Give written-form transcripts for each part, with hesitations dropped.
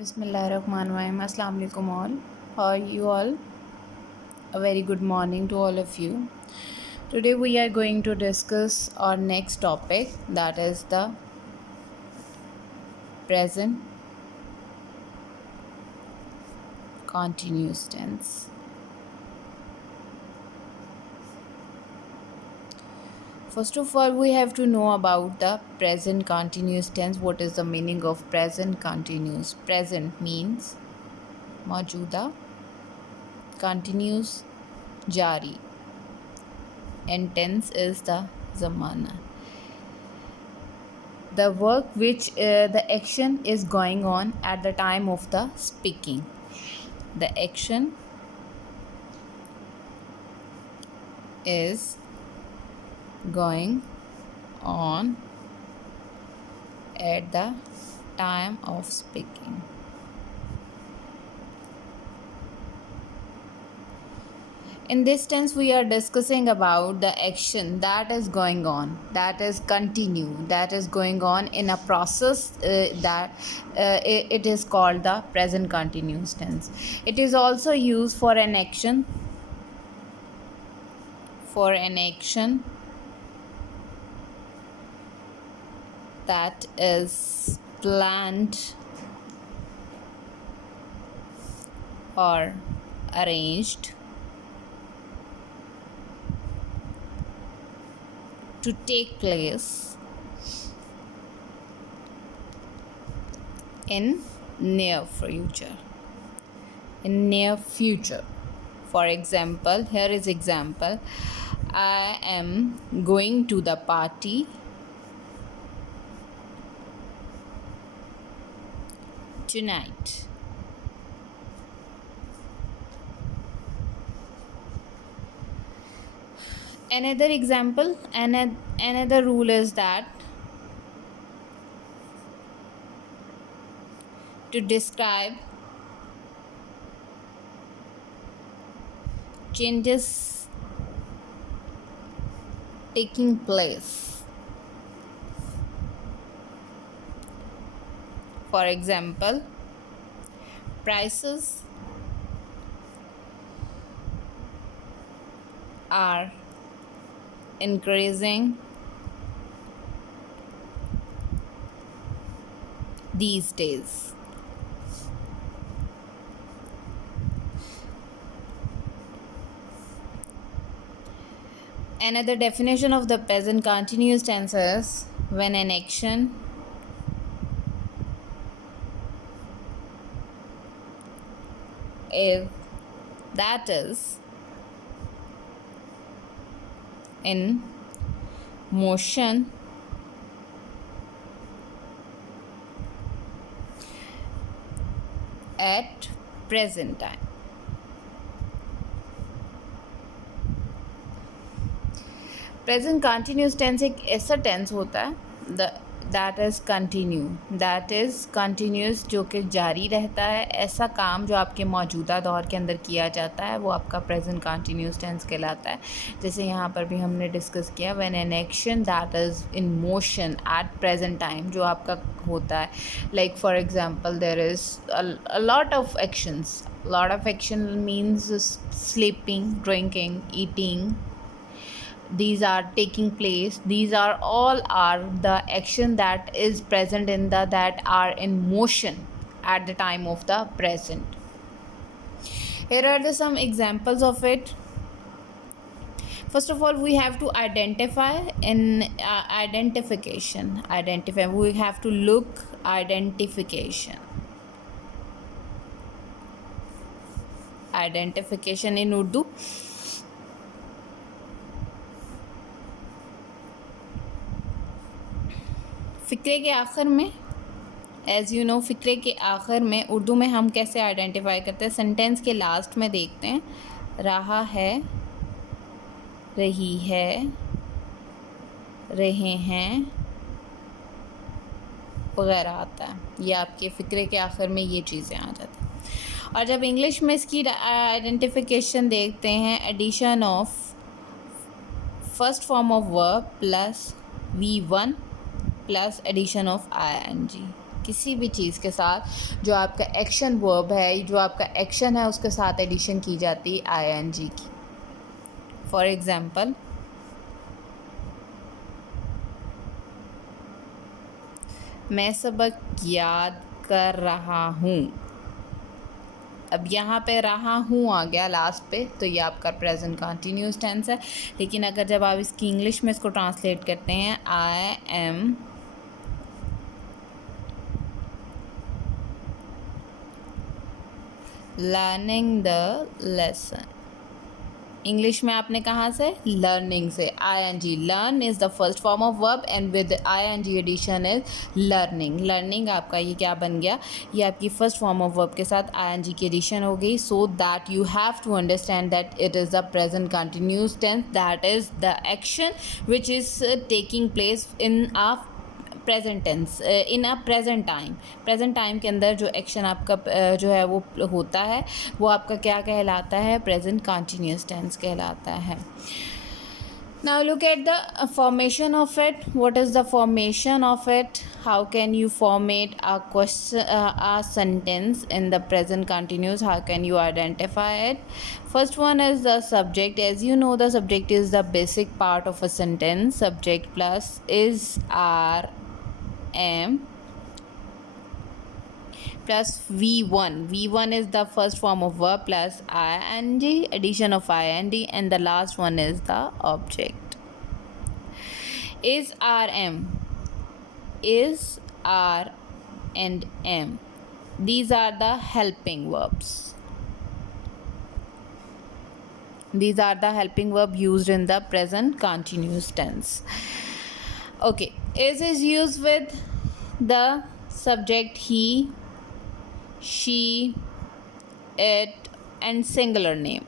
Bismillahirrahmanirrahim. Assalamu alaikum all. How are you all? A very good morning to all of you. Today we are going to discuss our next topic, that is the present continuous tense. First of all, we have to know about the present continuous tense. What is the meaning of present continuous? Present means मौजूदा, continuous jari, and tense is the zamana. The work which the action is going on at the time of the speaking. The action is going on at the time of speaking. In this tense, we are discussing about the action that is going on, that is continue, that is going on in a process it is called the present continuous tense. It is also used for an action, that is planned or arranged to take place in near future. For example, here is example: I am going to the party tonight. Another example, another rule is that to describe changes taking place. For example, prices are increasing these days. Another definition of the present continuous tense is when an action that is in motion at present time. Present continuous tense एक ऐसा टेंस होता है that is continuous, जो कि जारी रहता है. ऐसा काम जो आपके मौजूदा दौर के अंदर किया जाता है वो आपका प्रेजेंट कंटिन्यूस टेंस कहलाता है. जैसे यहाँ पर भी हमने डिस्कस किया, when an action that is in motion at present time, जो आपका होता है. Like for example, there is a lot of action means sleeping, drinking, eating. These are taking place. These are all are the action that is present in that are in motion at the time of the present. Here are some examples of it. First of all, we have to identify. In identification, we have to look identification in Urdu. फ़िक्रे के आखिर में, as you know, फ़िक्रे के आखिर में उर्दू में हम कैसे आइडेंटिफाई करते हैं? सेंटेंस के लास्ट में देखते हैं, रहा है, रही है, रहे हैं वगैरह आता है. ये आपके फ़िक्रे के आखिर में ये चीज़ें आ जाती हैं. और जब इंग्लिश में इसकी आइडेंटिफिकेशन देखते हैं, addition of first form of verb plus V1 plus addition of ing. किसी भी चीज़ के साथ जो आपका एक्शन वर्ब है, जो आपका एक्शन है, उसके साथ एडिशन की जाती है आईएनजी की। फॉर एग्ज़ाम्पल, मैं सबक याद कर रहा हूँ। अब यहाँ पे रहा हूँ आ गया लास्ट पे, तो ये आपका प्रेजेंट कंटिन्यूस टेंस है। लेकिन अगर जब आप इसकी इंग्लिश में इसको ट्रांसलेट करते हैं, I am learning the lesson, English में आपने कहाँ से, लर्निंग से, ING, learn is the first form of verb and with ING addition is learning. Learning आपका ये क्या बन गया, ये आपकी फर्स्ट फॉर्म ऑफ वर्ब के साथ आईएनजी की एडिशन हो गई। So that you have to understand that it is the present continuous tense, that is the action which is taking place in a present tense, in a present time. Present time के अंदर जो एक्शन आपका जो है वो होता है, वो आपका क्या कहलाता है, प्रेजेंट कंटिन्यूस टेंस कहलाता है। Now look at the formation of it. What is the formation of it? How can you formate a question, a sentence in the present continuous? How can you identify it? First one is the subject. As you know, the subject is the basic part of a sentence. Subject plus is, are, am, plus v1. V1 is the first form of verb plus ing, addition of ing, and the last one is the object. Is, are, am. Is, are, and am. These are the helping verbs. These are the helping verb used in the present continuous tense. Okay, is used with the subject he, she, it, and singular name.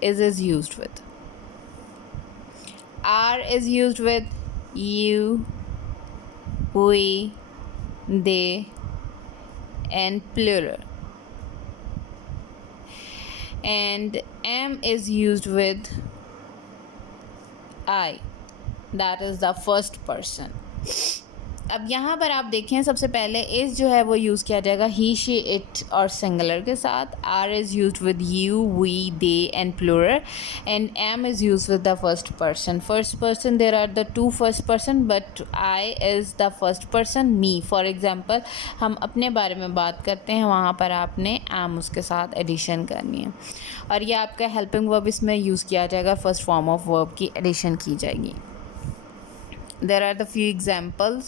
Is used with. Are is used with you, we, they, and plural. And am is used with I, that is the first person. अब यहाँ पर आप देखें, सबसे पहले इज़ जो है वो यूज़ किया जाएगा ही, शी, इट और सिंगुलर के साथ। Are is used with you, we, they and plural. And am is used with the first person. First person, there are the two first person, but I is the first person, me. For example, हम अपने बारे में बात करते हैं, वहाँ पर आपने एम उसके साथ एडिशन करनी है, और ये आपका हेल्पिंग वर्ब इसमें यूज़ किया जाएगा, फर्स्ट फॉर्म ऑफ वर्ब की एडिशन की जाएगी। There are the few examples.